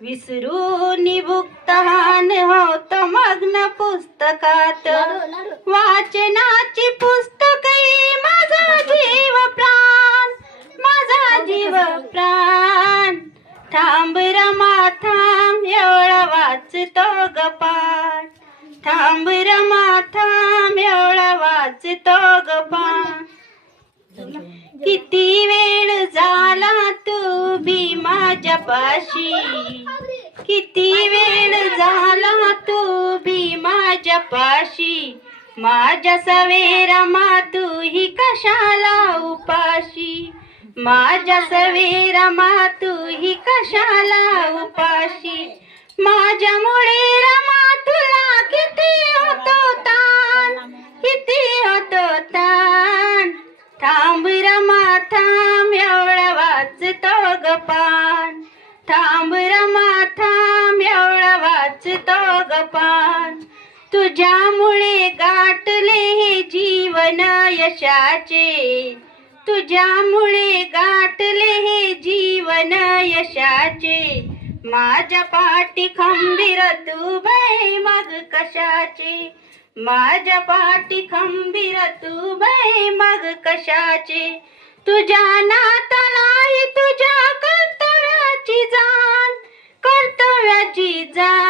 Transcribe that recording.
विसरून भुक्तहान होत मग्न पुस्तकात, वाचनाची पुस्तके माझा जीव प्राण, माझा जीव प्राण. थांब रमा थांब एवढा वाचतो ग पाठ, थांब रमा थांब एवढा वाचतो ग पाठ. किती वेळ झाला तू भी माझ्या पाशी, किती वेळ झाला तू भी माझ्या पाशी. माझ्या सवेरमा तू ही कशाला उपाशी, माझ्या सवेरमा तू ही कशाला उपाशी. माझ्यामुळे रमा तुला किती होतो ताण, किती होतो ताण. थांब रमा थांब एवढा वाचतो ग पान, थांब रमा थांब एवढा वाचतो ग पान. तुझ्यामुळे गाठले हे जीवन यशाचे, तुझ्यामुळे गाठले हे जीवन यशाचे. माझ्या पाठी खंबीर तू बाई मग कशाचे, माझ्या पाठी खंबीर तू बाई मग कशाचे. तुझ्या नाताला तुझ्या कर्तव्याची जाण, कर्तव्याची जाण.